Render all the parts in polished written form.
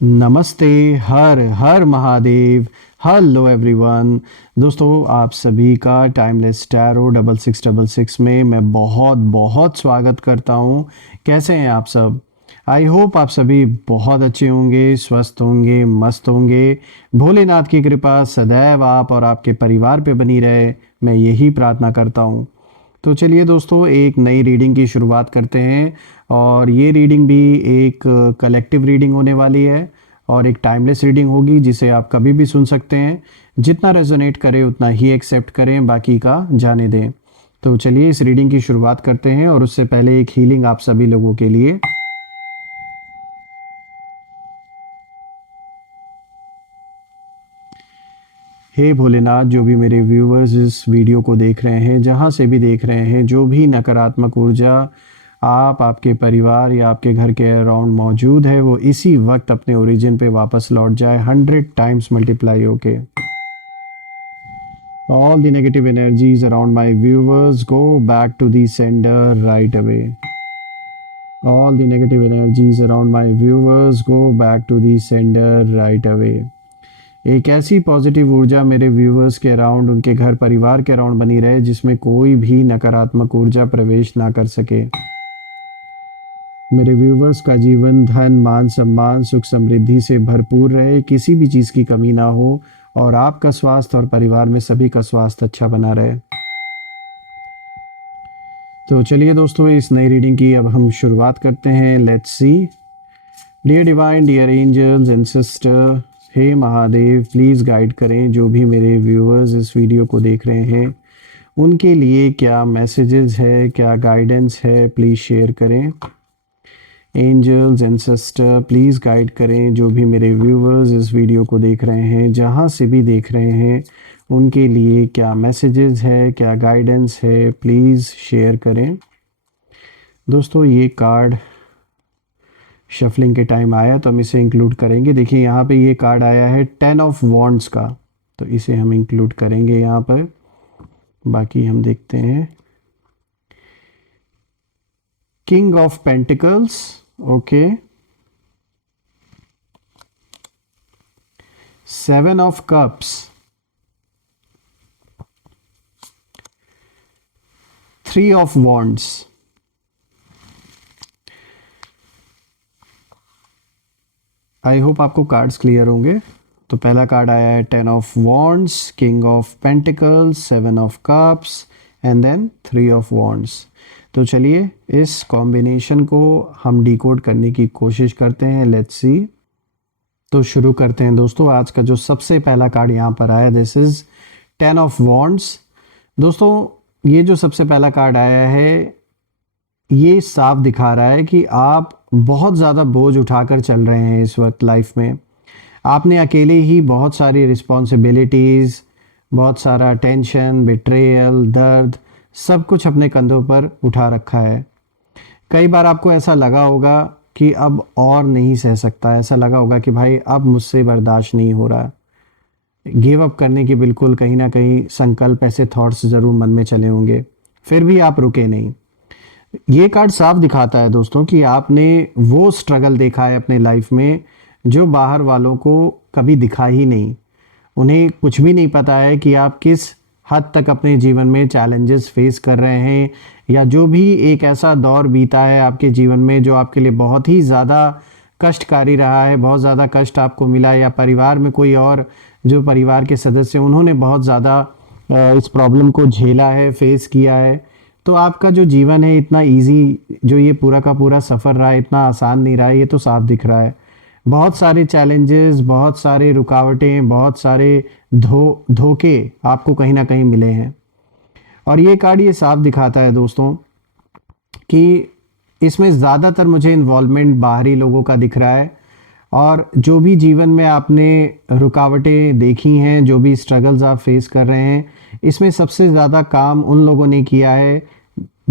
नमस्ते। हर हर महादेव। Hello everyone. दोस्तों, आप सभी का टाइमलेस टैरो 6666 में मैं बहुत बहुत स्वागत करता हूँ। कैसे हैं आप सब? आई होप आप सभी बहुत अच्छे होंगे, स्वस्थ होंगे, मस्त होंगे। भोलेनाथ की कृपा सदैव आप और आपके परिवार पे बनी रहे, मैं यही प्रार्थना करता हूँ। तो चलिए दोस्तों, एक नई रीडिंग की शुरुआत करते हैं। और ये रीडिंग भी एक कलेक्टिव रीडिंग होने वाली है और एक टाइमलेस रीडिंग होगी जिसे आप कभी भी सुन सकते हैं। जितना रेजोनेट करे उतना ही एक्सेप्ट करें, बाकी का जाने दें। तो चलिए इस रीडिंग की शुरुआत करते हैं और उससे पहले एक हीलिंग आप सभी लोगों के लिए। हे भोलेनाथ, जो भी मेरे व्यूअर्स इस वीडियो को देख रहे हैं, जहाँ से भी देख रहे हैं, जो भी नकारात्मक ऊर्जा आपके परिवार या आपके घर के अराउंड मौजूद है, वो इसी वक्त अपने ओरिजिन पे वापस लौट जाए 100 टाइम्स मल्टीप्लाई होके। All the negative energies around my viewers go back to the sender right away. All the negative energies around my viewers go back to the sender right away. एक ऐसी positive ऊर्जा मेरे viewers के around, उनके घर परिवार के around बनी रहे जिसमें कोई भी नकारात्मक ऊर्जा प्रवेश ना कर सके। मेरे व्यूवर्स का जीवन धन मान सम्मान सुख समृद्धि से भरपूर रहे, किसी भी चीज़ की कमी ना हो और आपका स्वास्थ्य और परिवार में सभी का स्वास्थ्य अच्छा बना रहे। तो चलिए दोस्तों, इस नई रीडिंग की अब हम शुरुआत करते हैं। Let's see. Dear divine, dear angels and sister, हे महादेव, प्लीज़ गाइड करें जो भी मेरे व्यूअर्स इस वीडियो को देख रहे हैं, उनके लिए क्या मैसेजेस है, क्या गाइडेंस है, प्लीज़ शेयर करें। Angels and sister, please guide करें जो भी मेरे व्यूअर्स इस वीडियो को देख रहे हैं, जहाँ से भी देख रहे हैं, उनके लिए क्या मैसेजेस है, क्या गाइडेंस है, प्लीज़ शेयर करें। दोस्तों, ये कार्ड शफलिंग के टाइम आया तो हम इसे इंक्लूड करेंगे। देखिए यहाँ पे ये कार्ड आया है 10 ऑफ वॉन्ड्स का, तो इसे हम इंक्लूड करेंगे यहाँ पर। बाकी हम देखते हैं king of pentacles, okay, 7 of cups, 3 of wands, I hope आपको कार्ड्स क्लियर होंगे। तो पहला कार्ड आया है 10 of wands, king of pentacles, 7 of cups and then 3 of wands. तो चलिए इस कॉम्बिनेशन को हम डिकोड करने की कोशिश करते हैं। लेट्स सी। तो शुरू करते हैं दोस्तों। आज का जो सबसे पहला कार्ड यहाँ पर आया, दिस इज 10 ऑफ वॉन्ड्स। दोस्तों, ये जो सबसे पहला कार्ड आया है, ये साफ दिखा रहा है कि आप बहुत ज़्यादा बोझ उठाकर चल रहे हैं इस वक्त लाइफ में। आपने अकेले ही बहुत सारी रिस्पॉन्सिबिलिटीज़, बहुत सारा टेंशन, बिट्रेयल, दर्द, सब कुछ अपने कंधों पर उठा रखा है। कई बार आपको ऐसा लगा होगा कि अब और नहीं सह सकता, ऐसा लगा होगा कि भाई अब मुझसे बर्दाश्त नहीं हो रहा। गिव अप करने की बिल्कुल कहीं ना कहीं संकल्प, ऐसे थॉट्स ज़रूर मन में चले होंगे, फिर भी आप रुके नहीं। ये कार्ड साफ दिखाता है दोस्तों कि आपने वो स्ट्रगल देखा है अपने लाइफ में जो बाहर वालों को कभी दिखा ही नहीं। उन्हें कुछ भी नहीं पता है कि आप किस हद तक अपने जीवन में चैलेंजेस फेस कर रहे हैं, या जो भी एक ऐसा दौर बीता है आपके जीवन में जो आपके लिए बहुत ही ज़्यादा कष्टकारी रहा है, बहुत ज़्यादा कष्ट आपको मिला है, या परिवार में कोई और जो परिवार के सदस्य उन्होंने बहुत ज़्यादा इस प्रॉब्लम को झेला है, फेस किया है। तो आपका जो जीवन है इतना इजी, जो ये पूरा का पूरा सफ़र रहा है, इतना आसान नहीं रहा है, ये तो साफ दिख रहा है। बहुत सारे चैलेंजेस, बहुत सारे रुकावटें, बहुत सारे धोखे आपको कहीं ना कहीं मिले हैं। और ये कार्ड ये साफ दिखाता है दोस्तों कि इसमें ज़्यादातर मुझे इन्वॉल्वमेंट बाहरी लोगों का दिख रहा है। और जो भी जीवन में आपने रुकावटें देखी हैं, जो भी स्ट्रगल्स आप फेस कर रहे हैं, इसमें सबसे ज़्यादा काम उन लोगों ने किया है।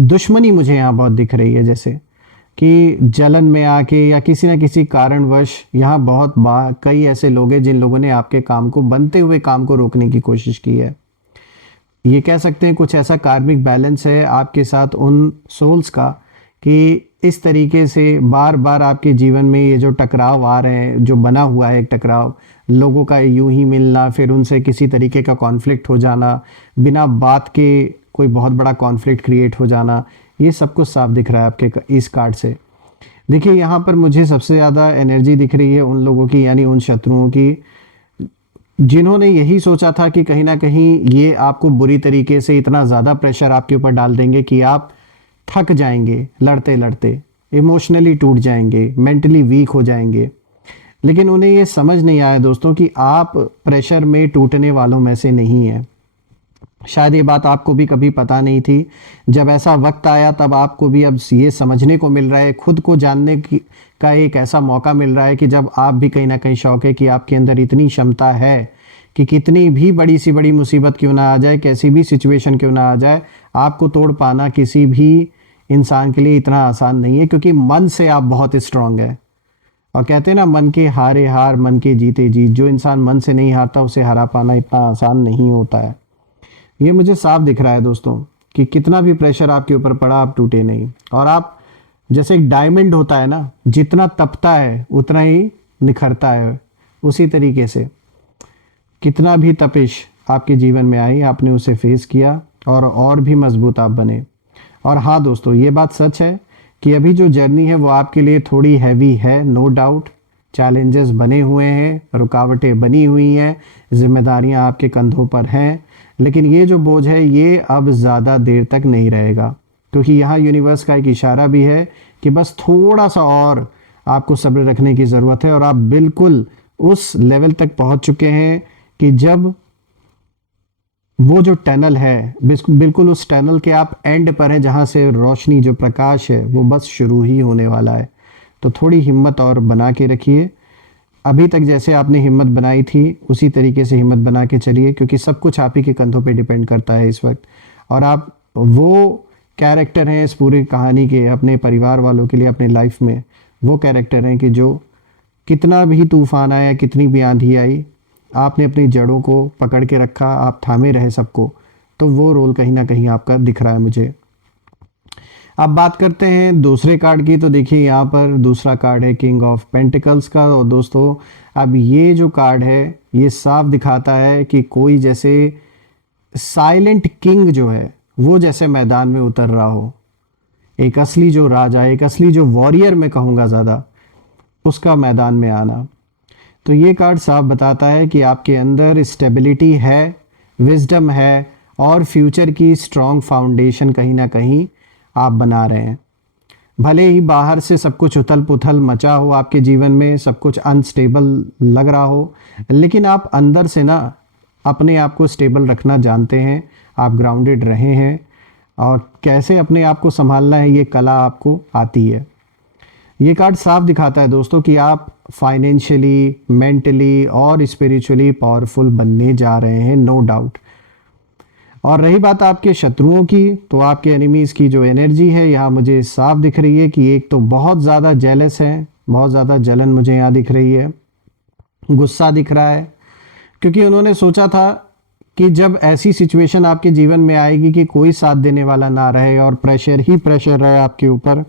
दुश्मनी मुझे यहाँ बहुत दिख रही है, जैसे कि जलन में आके या किसी ना किसी कारणवश यहाँ कई ऐसे लोग हैं जिन लोगों ने आपके काम को, बनते हुए काम को रोकने की कोशिश की है। ये कह सकते हैं कुछ ऐसा कार्मिक बैलेंस है आपके साथ उन सोल्स का कि इस तरीके से बार बार आपके जीवन में ये जो टकराव आ रहे हैं, जो बना हुआ है एक टकराव, लोगों का यूं ही मिलना, फिर उनसे किसी तरीके का कॉन्फ्लिक्ट हो जाना, बिना बात के कोई बहुत बड़ा कॉन्फ्लिक्ट क्रिएट हो जाना, ये सब कुछ साफ दिख रहा है आपके इस कार्ड से। देखिए यहाँ पर मुझे सबसे ज़्यादा एनर्जी दिख रही है उन लोगों की, यानी उन शत्रुओं की जिन्होंने यही सोचा था कि कहीं ना कहीं ये आपको बुरी तरीके से इतना ज़्यादा प्रेशर आपके ऊपर डाल देंगे कि आप थक जाएंगे लड़ते लड़ते, इमोशनली टूट जाएंगे, मेंटली वीक हो जाएंगे। लेकिन उन्हें ये समझ नहीं आया दोस्तों कि आप प्रेशर में टूटने वालों में से नहीं है। शायद ये बात आपको भी कभी पता नहीं थी। जब ऐसा वक्त आया तब आपको भी अब ये समझने को मिल रहा है, खुद को जानने की का एक ऐसा मौका मिल रहा है कि जब आप भी कहीं ना कहीं शौक है कि आपके अंदर इतनी क्षमता है कि कितनी भी बड़ी सी बड़ी मुसीबत क्यों ना आ जाए, कैसी भी सिचुएशन क्यों ना आ जाए, आपको तोड़ पाना किसी भी इंसान के लिए इतना आसान नहीं है, क्योंकि मन से आप बहुत स्ट्रांग है। और कहते हैं ना, मन के हारे हार मन के जीते जीत। जो इंसान मन से नहीं हारता उसे हरा पाना इतना आसान नहीं होता है। ये मुझे साफ दिख रहा है दोस्तों कि कितना भी प्रेशर आपके ऊपर पड़ा आप टूटे नहीं। और आप जैसे एक डायमंड होता है ना, जितना तपता है उतना ही निखरता है, उसी तरीके से कितना भी तपिश आपके जीवन में आई, आपने उसे फेस किया और भी मजबूत आप बने। और हाँ दोस्तों, ये बात सच है कि अभी जो जर्नी है वो आपके लिए थोड़ी हैवी है, नो डाउट। चैलेंजेस बने हुए हैं, रुकावटें बनी हुई हैं, जिम्मेदारियां आपके कंधों पर हैं। लेकिन ये जो बोझ है ये अब ज़्यादा देर तक नहीं रहेगा, क्योंकि यहाँ यूनिवर्स का एक इशारा भी है कि बस थोड़ा सा और आपको सब्र रखने की ज़रूरत है। और आप बिल्कुल उस लेवल तक पहुँच चुके हैं कि जब वो जो टनल है, बिल्कुल उस टनल के आप एंड पर हैं, जहाँ से रोशनी जो प्रकाश है वो बस शुरू ही होने वाला है। तो थोड़ी हिम्मत और बना के रखिए। अभी तक जैसे आपने हिम्मत बनाई थी उसी तरीके से हिम्मत बना के चलिए, क्योंकि सब कुछ आप ही के कंधों पे डिपेंड करता है इस वक्त। और आप वो कैरेक्टर हैं इस पूरी कहानी के, अपने परिवार वालों के लिए, अपने लाइफ में वो कैरेक्टर हैं कि जो कितना भी तूफान आया, कितनी भी आंधी आई, आपने अपनी जड़ों को पकड़ के रखा, आप थामे रहे सबको। तो वो रोल कहीं ना कहीं आपका दिख रहा है मुझे। अब बात करते हैं दूसरे कार्ड की। तो देखिए यहाँ पर दूसरा कार्ड है किंग ऑफ पेंटिकल्स का। और दोस्तों अब ये जो कार्ड है ये साफ दिखाता है कि कोई जैसे साइलेंट किंग जो है वो जैसे मैदान में उतर रहा हो। एक असली जो राजा, एक असली जो वॉरियर मैं कहूँगा ज़्यादा, उसका मैदान में आना। तो ये कार्ड साफ बताता है कि आपके अंदर स्टेबिलिटी है, विजडम है, और फ्यूचर की स्ट्रॉन्ग फाउंडेशन कहीं ना कहीं आप बना रहे हैं। भले ही बाहर से सब कुछ उथल पुथल मचा हो, आपके जीवन में सब कुछ अनस्टेबल लग रहा हो, लेकिन आप अंदर से ना अपने आप को स्टेबल रखना जानते हैं। आप ग्राउंडेड रहे हैं और कैसे अपने आप को संभालना है ये कला आपको आती है। ये कार्ड साफ दिखाता है दोस्तों कि आप फाइनेंशियली, मेंटली और स्पिरिचुअली पावरफुल बनने जा रहे हैं, नो डाउट। और रही बात आपके शत्रुओं की, तो आपके एनिमीज़ की जो एनर्जी है यहाँ मुझे साफ दिख रही है कि एक तो बहुत ज़्यादा जेलस है, बहुत ज़्यादा जलन मुझे यहाँ दिख रही है, गुस्सा दिख रहा है, क्योंकि उन्होंने सोचा था कि जब ऐसी सिचुएशन आपके जीवन में आएगी कि कोई साथ देने वाला ना रहे और प्रेशर ही प्रेशर रहे आपके ऊपर,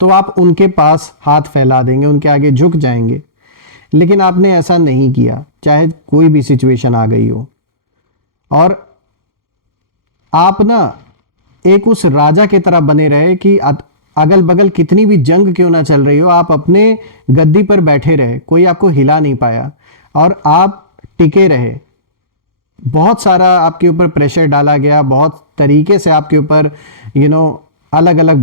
तो आप उनके पास हाथ फैला देंगे, उनके आगे झुक जाएंगे। लेकिन आपने ऐसा नहीं किया, चाहे कोई भी सिचुएशन आ गई हो। और आप ना एक उस राजा की तरह बने रहे कि अगल बगल कितनी भी जंग क्यों ना चल रही हो, आप अपने गद्दी पर बैठे रहे, कोई आपको हिला नहीं पाया और आप टिके रहे। बहुत सारा आपके ऊपर प्रेशर डाला गया, बहुत तरीके से आपके ऊपर अलग अलग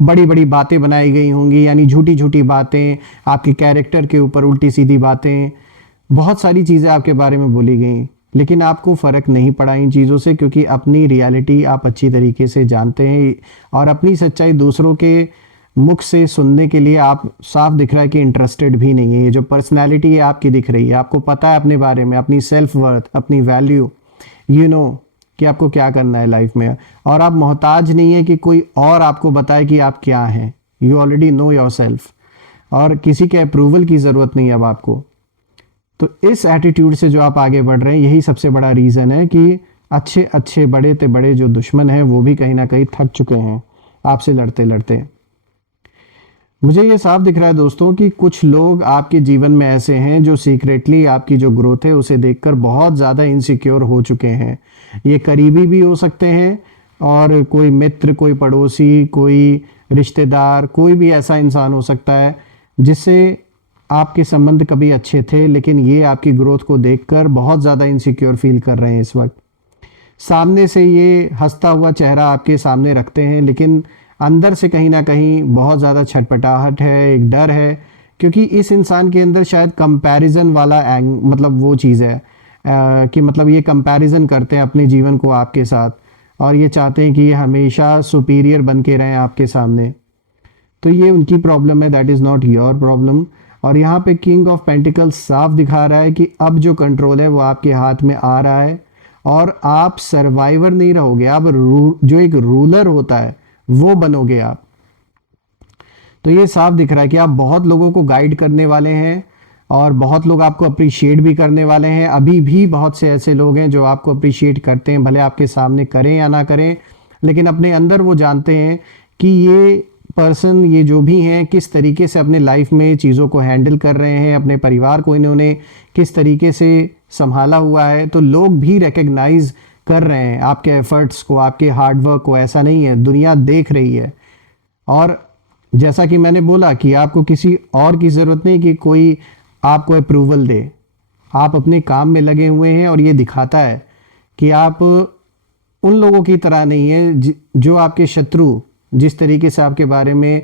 बड़ी बड़ी बातें बनाई गई होंगी, यानी झूठी झूठी बातें, आपके कैरेक्टर के ऊपर उल्टी सीधी बातें, बहुत सारी चीज़ें आपके बारे में बोली गई। लेकिन आपको फ़र्क नहीं पड़ा इन चीज़ों से, क्योंकि अपनी रियलिटी आप अच्छी तरीके से जानते हैं और अपनी सच्चाई दूसरों के मुख से सुनने के लिए आप साफ दिख रहा है कि इंटरेस्टेड भी नहीं है। ये जो पर्सनैलिटी है आपकी दिख रही है, आपको पता है अपने बारे में, अपनी सेल्फ वर्थ, अपनी वैल्यू, कि आपको क्या करना है लाइफ में। और आप मोहताज नहीं है कि कोई और आपको बताए कि आप क्या हैं। You already know your self, और किसी के अप्रूवल की ज़रूरत नहीं है अब आपको। तो इस एटीट्यूड से जो आप आगे बढ़ रहे हैं, यही सबसे बड़ा रीज़न है कि अच्छे अच्छे बड़े ते बड़े जो दुश्मन हैं वो भी कहीं ना कहीं थक चुके हैं आपसे लड़ते लड़ते। मुझे ये साफ दिख रहा है दोस्तों कि कुछ लोग आपके जीवन में ऐसे हैं जो सीक्रेटली आपकी जो ग्रोथ है उसे देखकर बहुत ज़्यादा इनसिक्योर हो चुके हैं। ये करीबी भी हो सकते हैं और कोई मित्र, कोई पड़ोसी, कोई रिश्तेदार, कोई भी ऐसा इंसान हो सकता है जिससे आपके संबंध कभी अच्छे थे, लेकिन ये आपकी ग्रोथ को देखकर बहुत ज़्यादा इनसिक्योर फील कर रहे हैं इस वक्त। सामने से ये हंसता हुआ चेहरा आपके सामने रखते हैं, लेकिन अंदर से कहीं ना कहीं बहुत ज़्यादा छटपटाहट है, एक डर है, क्योंकि इस इंसान के अंदर शायद कंपैरिजन वाला मतलब वो चीज़ है कि मतलब ये कंपैरिजन करते हैं अपने जीवन को आपके साथ, और ये चाहते हैं कि ये हमेशा सुपीरियर बन के रहें आपके सामने। तो ये उनकी प्रॉब्लम है, that is not your problem. और यहाँ पे किंग ऑफ पेंटिकल्स साफ दिखा रहा है कि अब जो कंट्रोल है वो आपके हाथ में आ रहा है और आप सर्वाइवर नहीं रहोगे, आप जो एक रूलर होता है वो बनोगे आप। तो ये साफ दिख रहा है कि आप बहुत लोगों को गाइड करने वाले हैं और बहुत लोग आपको अप्रिशिएट भी करने वाले हैं। अभी भी बहुत से ऐसे लोग हैं जो आपको अप्रिशिएट करते हैं, भले आपके सामने करें या ना करें, लेकिन अपने अंदर वो जानते हैं कि ये पर्सन, ये जो भी हैं, किस तरीके से अपने लाइफ में चीज़ों को हैंडल कर रहे हैं, अपने परिवार को इन्होंने किस तरीके से संभाला हुआ है। तो लोग भी रिकग्नाइज कर रहे हैं आपके एफर्ट्स को, आपके हार्डवर्क को। ऐसा नहीं है, दुनिया देख रही है। और जैसा कि मैंने बोला कि आपको किसी और की ज़रूरत नहीं कि कोई आपको अप्रूवल दे, आप अपने काम में लगे हुए हैं और ये दिखाता है कि आप उन लोगों की तरह नहीं है जो आपके शत्रु जिस तरीके से आपके बारे में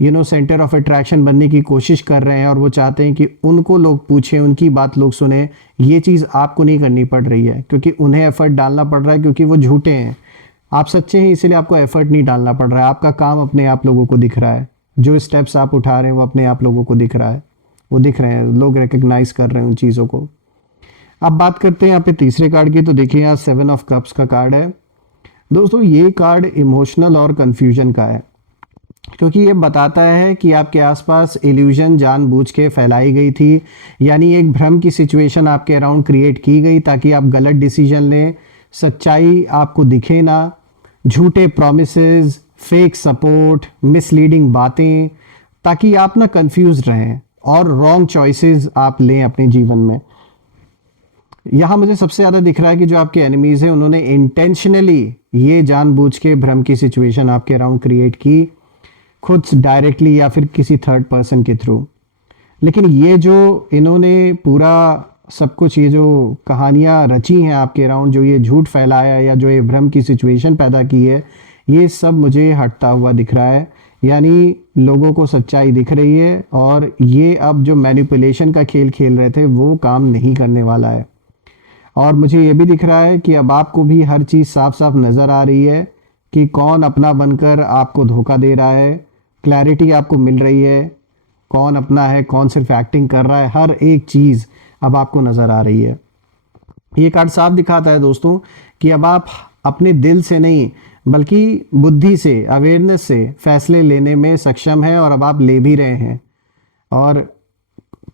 सेंटर ऑफ अट्रैक्शन बनने की कोशिश कर रहे हैं और वो चाहते हैं कि उनको लोग पूछें, उनकी बात लोग सुने। ये चीज़ आपको नहीं करनी पड़ रही है क्योंकि उन्हें एफर्ट डालना पड़ रहा है, क्योंकि वो झूठे हैं। आप सच्चे हैं, इसीलिए आपको एफर्ट नहीं डालना पड़ रहा है। आपका काम अपने आप लोगों को दिख रहा है, जो स्टेप्स आप उठा रहे हैं वो अपने आप लोगों को दिख रहा है, वो दिख रहे हैं, लोग रिकग्नाइज कर रहे हैं उन चीज़ों को। अब बात करते हैं यहाँ पे तीसरे कार्ड की। तो देखिए यहाँ 7 ऑफ कप्स का कार्ड है दोस्तों। ये कार्ड इमोशनल और कंफ्यूजन का है, क्योंकि ये बताता है कि आपके आसपास इल्यूजन जानबूझ के फैलाई गई थी, यानी एक भ्रम की सिचुएशन आपके अराउंड क्रिएट की गई ताकि आप गलत डिसीजन लें, सच्चाई आपको दिखे ना, झूठे प्रोमिसेस, फेक सपोर्ट, मिसलीडिंग बातें, ताकि आप ना कंफ्यूज रहें और रॉन्ग चॉइसेस आप लें अपने जीवन में। यहाँ मुझे सबसे ज़्यादा दिख रहा है कि जो आपके एनिमीज़ हैं उन्होंने इंटेंशनली ये जानबूझ के भ्रम की सिचुएशन आपके अराउंड क्रिएट की, खुद डायरेक्टली या फिर किसी थर्ड पर्सन के थ्रू। लेकिन ये जो इन्होंने पूरा सब कुछ, ये जो कहानियाँ रची हैं आपके अराउंड, जो ये झूठ फैलाया या जो ये भ्रम की सिचुएशन पैदा की है, ये सब मुझे हटता हुआ दिख रहा है। यानी लोगों को सच्चाई दिख रही है और ये अब जो मैनिपुलेशन का खेल खेल रहे थे वो काम नहीं करने वाला है। और मुझे ये भी दिख रहा है कि अब आपको भी हर चीज़ साफ साफ नज़र आ रही है कि कौन अपना बनकर आपको धोखा दे रहा है। क्लैरिटी आपको मिल रही है, कौन अपना है, कौन सिर्फ एक्टिंग कर रहा है, हर एक चीज़ अब आपको नज़र आ रही है। ये कार्ड साफ दिखाता है दोस्तों कि अब आप अपने दिल से नहीं बल्कि बुद्धि से, अवेयरनेस से फैसले लेने में सक्षम हैं और अब आप ले भी रहे हैं। और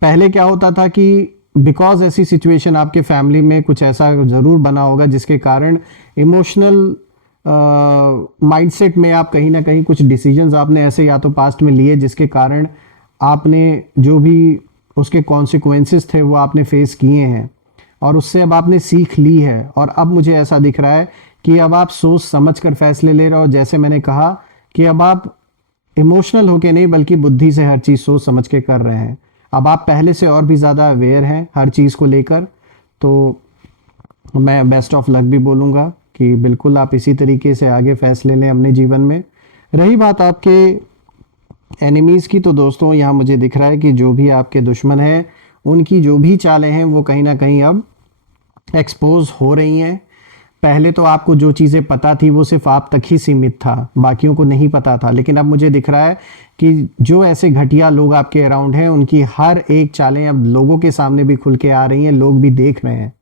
पहले क्या होता था कि बिकॉज ऐसी सिचुएशन आपके फैमिली में कुछ ऐसा ज़रूर बना होगा जिसके कारण इमोशनल माइंडसेट में आप कहीं ना कहीं कुछ डिसीजंस आपने ऐसे या तो पास्ट में लिए जिसके कारण आपने जो भी उसके कॉन्सिक्वेंसेस थे वो आपने फेस किए हैं और उससे अब आपने सीख ली है। और अब मुझे ऐसा दिख रहा है कि अब आप सोच समझ कर फैसले ले रहे हो। जैसे मैंने कहा कि अब आप इमोशनल होके नहीं बल्कि बुद्धि से हर चीज़ सोच समझ के कर रहे हैं। अब आप पहले से और भी ज़्यादा अवेयर हैं हर चीज़ को लेकर। तो मैं बेस्ट ऑफ लक भी बोलूँगा कि बिल्कुल आप इसी तरीके से आगे फैसले लें अपने जीवन में। रही बात आपके एनिमीज़ की, तो दोस्तों यहाँ मुझे दिख रहा है कि जो भी आपके दुश्मन हैं उनकी जो भी चालें हैं वो कहीं ना कहीं अब एक्सपोज हो रही हैं। पहले तो आपको जो चीज़ें पता थी वो सिर्फ आप तक ही सीमित था, बाकियों को नहीं पता था। लेकिन अब मुझे दिख रहा है कि जो ऐसे घटिया लोग आपके अराउंड हैं उनकी हर एक चालें अब लोगों के सामने भी खुल के आ रही हैं, लोग भी देख रहे हैं।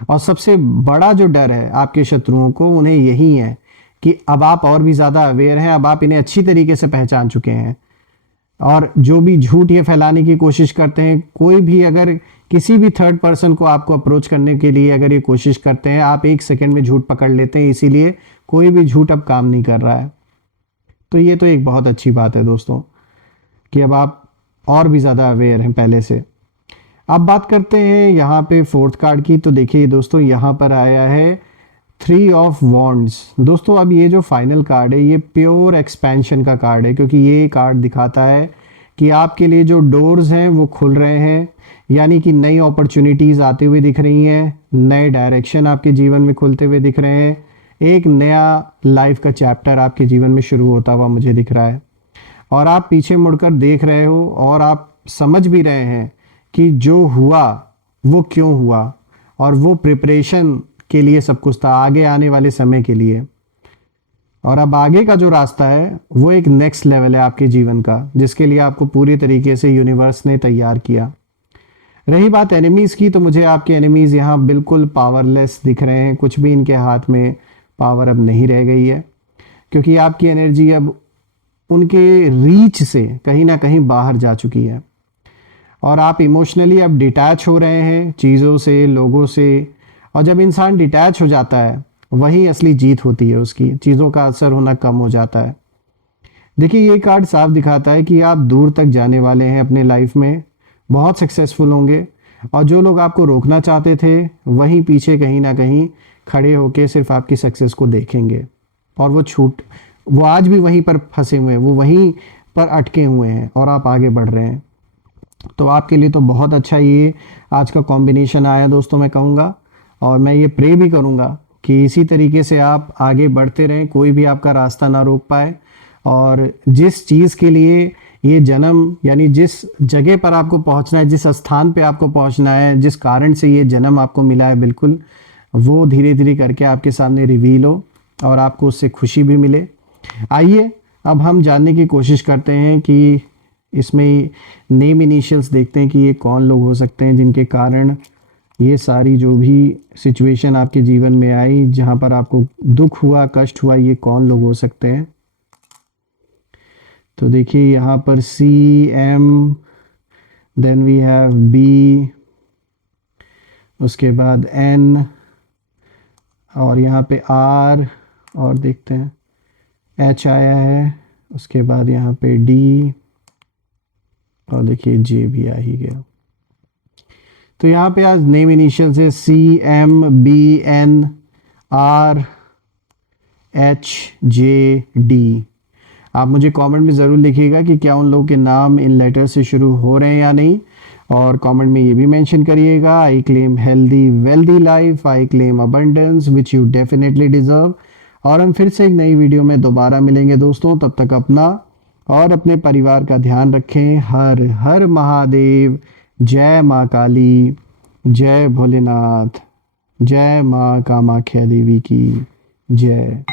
और सबसे बड़ा जो डर है आपके शत्रुओं को, उन्हें यही है कि अब आप और भी ज़्यादा अवेयर हैं, अब आप इन्हें अच्छी तरीके से पहचान चुके हैं। और जो भी झूठ ये फैलाने की कोशिश करते हैं, कोई भी अगर किसी भी थर्ड पर्सन को आपको अप्रोच करने के लिए अगर ये कोशिश करते हैं, आप एक सेकंड में झूठ पकड़ लेते हैं। इसीलिए कोई भी झूठ अब काम नहीं कर रहा है। तो ये तो एक बहुत अच्छी बात है दोस्तों। कि अब आप और भी ज़्यादा अवेयर हैं पहले से। अब बात करते हैं यहाँ पे फोर्थ कार्ड की। तो देखिए दोस्तों, यहाँ पर आया है 3 ऑफ वॉन्ड्स। दोस्तों अब ये जो फाइनल कार्ड है ये प्योर एक्सपेंशन का कार्ड है, क्योंकि ये कार्ड दिखाता है कि आपके लिए जो डोर्स हैं वो खुल रहे हैं, यानी कि नई अपॉर्चुनिटीज़ आती हुई दिख रही हैं, नए डायरेक्शन आपके जीवन में खुलते हुए दिख रहे हैं, एक नया लाइफ का चैप्टर आपके जीवन में शुरू होता हुआ मुझे दिख रहा है। और आप पीछे मुड़कर देख रहे हो और आप समझ भी रहे हैं कि जो हुआ वो क्यों हुआ, और वो प्रिपरेशन के लिए सब कुछ था, आगे आने वाले समय के लिए। और अब आगे का जो रास्ता है वो एक नेक्स्ट लेवल है आपके जीवन का, जिसके लिए आपको पूरी तरीके से यूनिवर्स ने तैयार किया। रही बात एनिमीज़ की, तो मुझे आपके एनिमीज़ यहाँ बिल्कुल पावरलेस दिख रहे हैं, कुछ भी इनके हाथ में पावर अब नहीं रह गई है, क्योंकि आपकी एनर्जी अब उनके रीच से कहीं ना कहीं बाहर जा चुकी है। और आप इमोशनली अब डिटैच हो रहे हैं चीज़ों से, लोगों से। और जब इंसान डिटैच हो जाता है वही असली जीत होती है उसकी, चीज़ों का असर होना कम हो जाता है। देखिए ये कार्ड साफ दिखाता है कि आप दूर तक जाने वाले हैं अपने लाइफ में, बहुत सक्सेसफुल होंगे, और जो लोग आपको रोकना चाहते थे वहीं पीछे कहीं ना कहीं खड़े होके सिर्फ आपकी सक्सेस को देखेंगे, और वो आज भी वहीं पर फंसे हुए हैं, वो वहीं पर अटके हुए हैं, और आप आगे बढ़ रहे हैं। तो आपके लिए तो बहुत अच्छा ये आज का कॉम्बिनेशन आया दोस्तों, मैं कहूँगा। और मैं ये प्रे भी करूँगा कि इसी तरीके से आप आगे बढ़ते रहें, कोई भी आपका रास्ता ना रोक पाए। और जिस चीज़ के लिए ये जन्म, यानी जिस जगह पर आपको पहुंचना है, जिस स्थान पे आपको पहुंचना है, जिस कारण से ये जन्म आपको मिला है, बिल्कुल वो धीरे धीरे करके आपके सामने रिवील हो और आपको उससे खुशी भी मिले। आइए अब हम जानने की कोशिश करते हैं कि इसमें नेम इनिशियल्स देखते हैं कि ये कौन लोग हो सकते हैं जिनके कारण ये सारी जो भी सिचुएशन आपके जीवन में आई, जहाँ पर आपको दुख हुआ, कष्ट हुआ, ये कौन लोग हो सकते हैं। तो देखिए यहाँ पर CM, then we have B, उसके बाद N, और यहाँ पे R, और देखते हैं H आया है, उसके बाद यहाँ पे D, और देखिए J भी आ ही गया। तो यहाँ पे आज नेम इनिशियल से CM, B, N, R, H, J, D। आप मुझे कमेंट में ज़रूर लिखिएगा कि क्या उन लोगों के नाम इन लेटर से शुरू हो रहे हैं या नहीं, और कमेंट में ये भी मेंशन करिएगा, I claim healthy wealthy life, I claim abundance which you definitely deserve. और हम फिर से एक नई वीडियो में दोबारा मिलेंगे दोस्तों, तब तक अपना और अपने परिवार का ध्यान रखें। हर हर महादेव, जय माँ काली, जय भोलेनाथ, जय माँ कामाख्या देवी की जय।